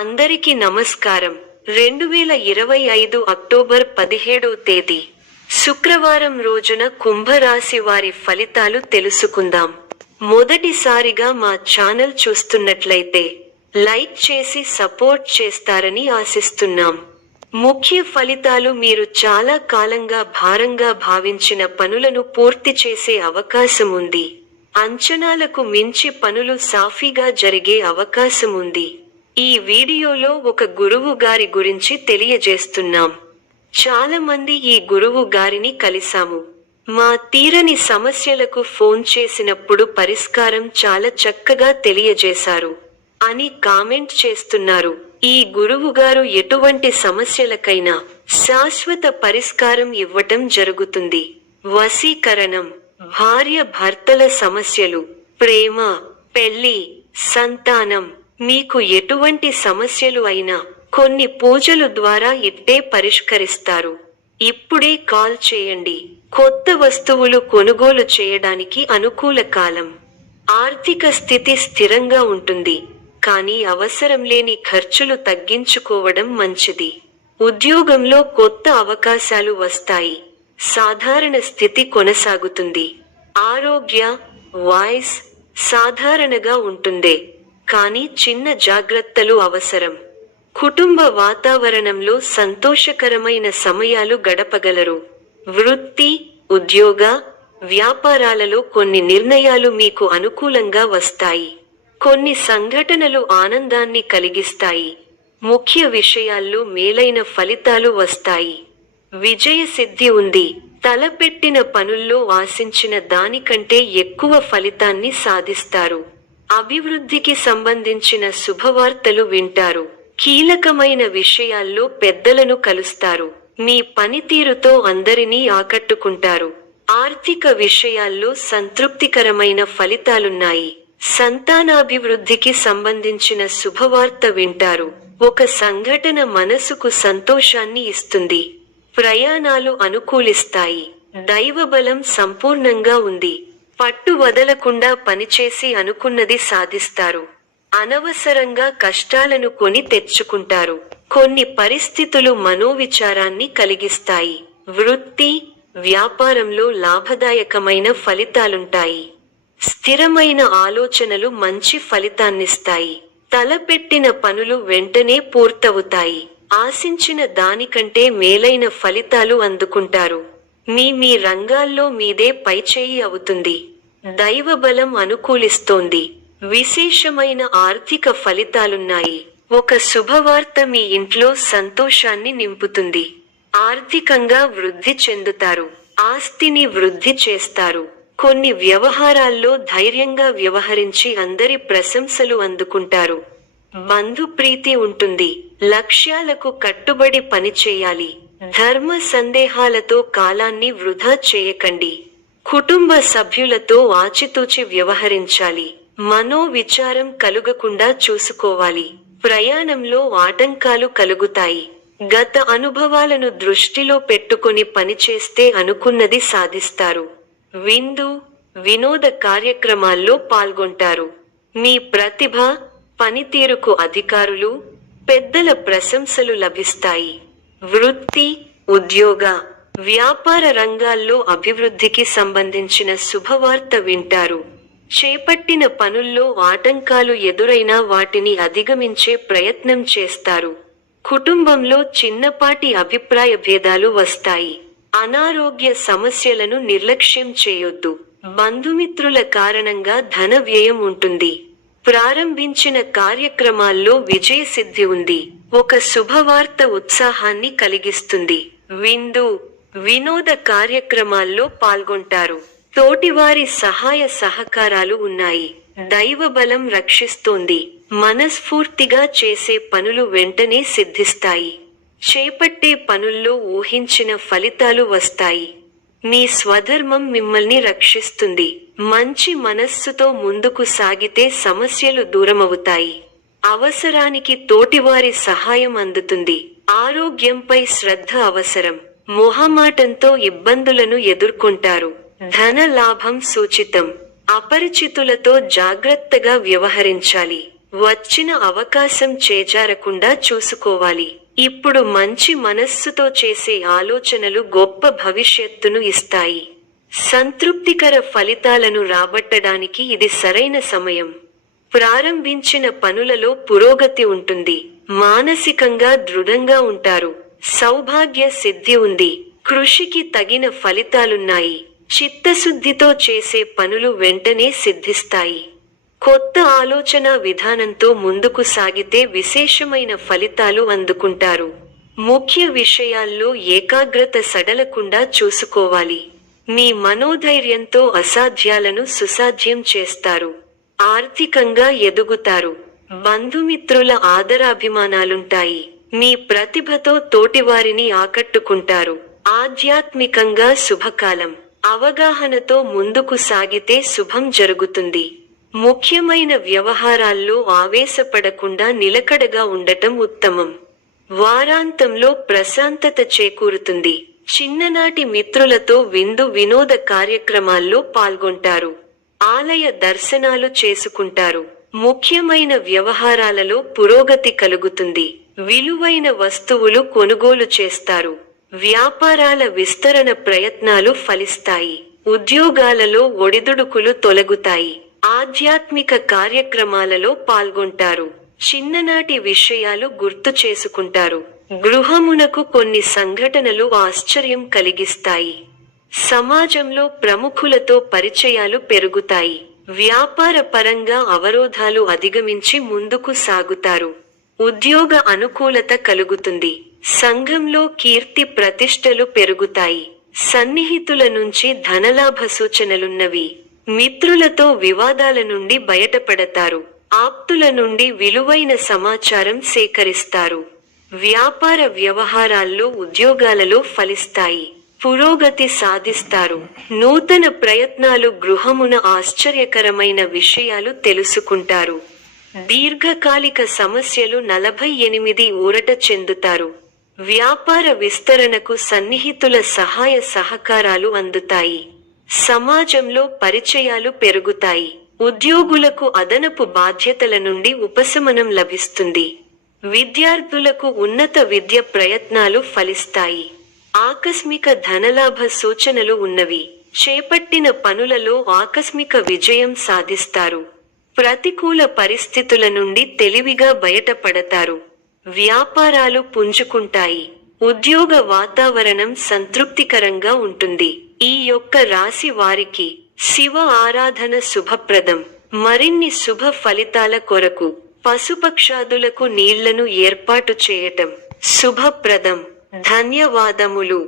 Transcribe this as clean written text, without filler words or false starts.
అందరికీ నమస్కారం. 2025 అక్టోబర్ 17వ తేదీ శుక్రవారం రోజున కుంభరాశి వారి ఫలితాలు తెలుసుకుందాం. మొదటిసారిగా మా ఛానల్ చూస్తున్నట్లయితే లైక్ చేసి సపోర్ట్ చేస్తారని ఆశిస్తున్నాం. ముఖ్య ఫలితాలు: మీరు చాలా కాలంగా భారంగా భావించిన పనులను పూర్తి చేసే అవకాశం ఉంది. అంచనాలకు మించి పనులు సాఫీగా జరిగే అవకాశం ఉంది. ఈ వీడియోలో ఒక గురువు గారి గురించి తెలియజేస్తున్నాం. చాలా మంది ఈ గురువు గారిని కలిసాము. మా తీరని సమస్యలకు ఫోన్ చేసినప్పుడు పరిష్కారం చాలా చక్కగా తెలియజేశారు అని కామెంట్ చేస్తున్నారు. ఈ గురువుగారు ఎటువంటి సమస్యలకైనా శాశ్వత పరిష్కారం ఇవ్వటం జరుగుతుంది. వశీకరణం, భార్య భర్తల సమస్యలు, ప్రేమ, పెళ్లి, సంతానం, మీకు ఎటువంటి సమస్యలు అయినా కొన్ని పూజలు ద్వారా ఇట్టే పరిష్కరిస్తారు. ఇప్పుడే కాల్ చేయండి. కొత్త వస్తువులు కొనుగోలు చేయడానికి అనుకూల కాలం. ఆర్థిక స్థితి స్థిరంగా ఉంటుంది, కానీ అవసరం లేని ఖర్చులు తగ్గించుకోవడం మంచిది. ఉద్యోగంలో కొత్త అవకాశాలు వస్తాయి. సాధారణ స్థితి కొనసాగుతుంది. ఆరోగ్య వాయిస్ సాధారణగా ఉంటుంది, కానీ చిన్న జాగ్రత్తలు అవసరం. కుటుంబ వాతావరణంలో సంతోషకరమైన సమయాలు గడపగలరు. వృత్తి, ఉద్యోగ, వ్యాపారాలలో కొన్ని నిర్ణయాలు మీకు అనుకూలంగా వస్తాయి. కొన్ని సంఘటనలు ఆనందాన్ని కలిగిస్తాయి. ముఖ్య విషయాల్లో మేలైన ఫలితాలు వస్తాయి. విజయ సిద్ధి ఉంది. తలపెట్టిన పనుల్లో ఆశించిన దానికంటే ఎక్కువ ఫలితాన్ని సాధిస్తారు. అభివృద్ధికి సంబంధించిన శుభవార్తలు వింటారు. కీలకమైన విషయాల్లో పెద్దలను కలుస్తారు. మీ పనితీరుతో అందరినీ ఆకట్టుకుంటారు. ఆర్థిక విషయాల్లో సంతృప్తికరమైన ఫలితాలున్నాయి. సంతానాభివృద్ధికి సంబంధించిన శుభవార్త వింటారు. ఒక సంఘటన మనసుకు సంతోషాన్ని ఇస్తుంది. ప్రయాణాలు అనుకూలిస్తాయి. దైవబలం సంపూర్ణంగా ఉంది. పట్టు వదలకుండా పనిచేసి అనుకున్నది సాధిస్తారు. అనవసరంగా కష్టాలను కొని తెచ్చుకుంటారు. కొన్ని పరిస్థితులు మనోవిచారాన్ని కలిగిస్తాయి. వృత్తి, వ్యాపారంలో లాభదాయకమైన ఫలితాలుంటాయి. స్థిరమైన ఆలోచనలు మంచి ఫలితాన్నిస్తాయి. తలపెట్టిన పనులు వెంటనే పూర్తవుతాయి. ఆశించిన దానికంటే మేలైన ఫలితాలు అందుకుంటారు. మీ రంగాల్లో మీదే పైచేయి అవుతుంది. దైవబలం అనుకూలిస్తోంది. విశేషమైన ఆర్థిక ఫలితాలున్నాయి. ఒక శుభవార్త మీ ఇంట్లో సంతోషాన్ని నింపుతుంది. ఆర్థికంగా వృద్ధి చెందుతారు. ఆస్తిని వృద్ధి చేస్తారు. కొన్ని వ్యవహారాల్లో ధైర్యంగా వ్యవహరించి అందరి ప్రశంసలు అందుకుంటారు. బంధుప్రీతి ఉంటుంది. లక్ష్యాలకు కట్టుబడి పనిచేయాలి. ధర్మ సందేహాలతో కాలాన్ని వృధా చేయకండి. కుటుంబ సభ్యులతో ఆచితూచి వ్యవహరించాలి. మనోవిచారం కలుగకుండా చూసుకోవాలి. ప్రయాణంలో ఆటంకాలు కలుగుతాయి. గత అనుభవాలను దృష్టిలో పెట్టుకొని పనిచేస్తే అనుకున్నది సాధిస్తారు. విందు, వినోద కార్యక్రమాల్లో పాల్గొంటారు. మీ ప్రతిభ, పనితీరుకు అధికారులు, పెద్దల ప్రశంసలు లభిస్తాయి. వృత్తి, ఉద్యోగ, వ్యాపార రంగాల్లో అభివృద్ధికి సంబంధించిన శుభవార్త వింటారు. చేపట్టిన పనుల్లో ఆటంకాలు ఎదురైనా వాటిని అధిగమించే ప్రయత్నం చేస్తారు. కుటుంబంలో చిన్నపాటి అభిప్రాయ భేదాలు వస్తాయి. అనారోగ్య సమస్యలను నిర్లక్ష్యం చేయొద్దు. బంధుమిత్రుల కారణంగా ధన వ్యయం ఉంటుంది. ప్రారంభించిన కార్యక్రమాల్లో విజయ సిద్ధి ఉంది. ఒక శుభవార్త ఉత్సాహాన్ని కలిగిస్తుంది. విందు, వినోద కార్యక్రమాల్లో పాల్గొంటారు. తోటివారి సహాయ సహకారాలు ఉన్నాయి. దైవబలం రక్షిస్తోంది. మనస్ఫూర్తిగా చేసే పనులు వెంటనే సిద్ధిస్తాయి. చేపట్టే పనుల్లో ఊహించిన ఫలితాలు వస్తాయి. మీ స్వధర్మం మిమ్మల్ని రక్షిస్తుంది. మంచి మనస్సుతో ముందుకు సాగితే సమస్యలు దూరమవుతాయి. అవసరానికి తోటివారి సహాయం అందుతుంది. ఆరోగ్యంపై శ్రద్ధ అవసరం. మొహమాటంతో ఇబ్బందులను ఎదుర్కొంటారు. ధన లాభం సూచితం. అపరిచితులతో జాగ్రత్తగా వ్యవహరించాలి. వచ్చిన అవకాశం చేజారకుండా చూసుకోవాలి. ఇప్పుడు మంచి మనస్సుతో చేసే ఆలోచనలు గొప్ప భవిష్యత్తును ఇస్తాయి. సంతృప్తికర ఫలితాలను రాబట్టడానికి ఇది సరైన సమయం. ప్రారంభించిన పనులలో పురోగతి ఉంటుంది. మానసికంగా దృఢంగా ఉంటారు. సౌభాగ్య సిద్ధి ఉంది. కృషికి తగిన ఫలితాలున్నాయి. చిత్తశుద్ధితో చేసే పనులు వెంటనే సిద్ధిస్తాయి. కొత్త ఆలోచన విధానంతో ముందుకు సాగితే విశేషమైన ఫలితాలు అందుకుంటారు. ముఖ్య విషయాల్లో ఏకాగ్రత సడలకుండా చూసుకోవాలి. మీ మనోధైర్యంతో అసాధ్యాలను సుసాధ్యం చేస్తారు. ఆర్థికంగా ఎదుగుతారు. బంధుమిత్రుల ఆదరాభిమానాలుంటాయి. మీ ప్రతిభతో తోటివారిని ఆకట్టుకుంటారు. ఆధ్యాత్మికంగా శుభకాలం. అవగాహనతో ముందుకు సాగితే శుభం జరుగుతుంది. ముఖ్యమైన వ్యవహారాల్లో ఆవేశపడకుండా నిలకడగా ఉండటం ఉత్తమం. వారాంతంలో ప్రశాంతత చేకూరుతుంది. చిన్ననాటి మిత్రులతో విందు వినోద కార్యక్రమాల్లో పాల్గొంటారు. ఆలయ దర్శనాలు చేసుకుంటారు. ముఖ్యమైన వ్యవహారాలలో పురోగతి కలుగుతుంది. విలువైన వస్తువులు కొనుగోలు చేస్తారు. వ్యాపారాల విస్తరణ ప్రయత్నాలు ఫలిస్తాయి. ఉద్యోగాలలో ఒడిదుడుకులు తొలగుతాయి. ఆధ్యాత్మిక కార్యక్రమాలలో పాల్గొంటారు. చిన్ననాటి విషయాలు గుర్తు చేసుకుంటారు. గృహమునకు కొన్ని సంఘటనలు ఆశ్చర్యం కలిగిస్తాయి. సమాజంలో ప్రముఖులతో పరిచయాలు పెరుగుతాయి. వ్యాపార పరంగా అవరోధాలు అధిగమించి ముందుకు సాగుతారు. ఉద్యోగ అనుకూలత కలుగుతుంది. సంఘంలో కీర్తి ప్రతిష్టలు పెరుగుతాయి. సన్నిహితుల నుంచి ధనలాభ సూచనలున్నవి. మిత్రులతో వివాదాల నుండి బయటపడతారు. ఆప్తుల నుండి విలువైన సమాచారం సేకరిస్తారు. వ్యాపార వ్యవహారాల్లో ఉద్యోగాలలో ఫలిస్తాయి. పురోగతి సాధిస్తారు. నూతన ప్రయత్నాలు గృహమున ఆశ్చర్యకరమైన విషయాలు తెలుసుకుంటారు. దీర్ఘకాలిక సమస్యలు 48 ఊరట చెందుతారు. వ్యాపార విస్తరణకు సన్నిహితుల సహాయ సహకారాలు అందుతాయి. సమాజంలో పరిచయాలు పెరుగుతాయి. ఉద్యోగులకు అదనపు బాధ్యతల నుండి ఉపశమనం లభిస్తుంది. విద్యార్థులకు ఉన్నత విద్య ప్రయత్నాలు ఫలిస్తాయి. ఆకస్మిక ధనలాభ సూచనలు ఉన్నవి. చేపట్టిన పనులలో ఆకస్మిక విజయం సాధిస్తారు. ప్రతికూల పరిస్థితుల నుండి తెలివిగా బయటపడతారు. వ్యాపారాలు పుంజుకుంటాయి. ఉద్యోగ వాతావరణం సంతృప్తికరంగా ఉంటుంది. ఈ యొక్క రాశి వారికి శివ ఆరాధన శుభప్రదం. మరిన్ని శుభ ఫలితాల కొరకు పశుపక్షాదులకు నీళ్లను ఏర్పాటు చేయటం శుభప్రదం. ధన్యవాదములు.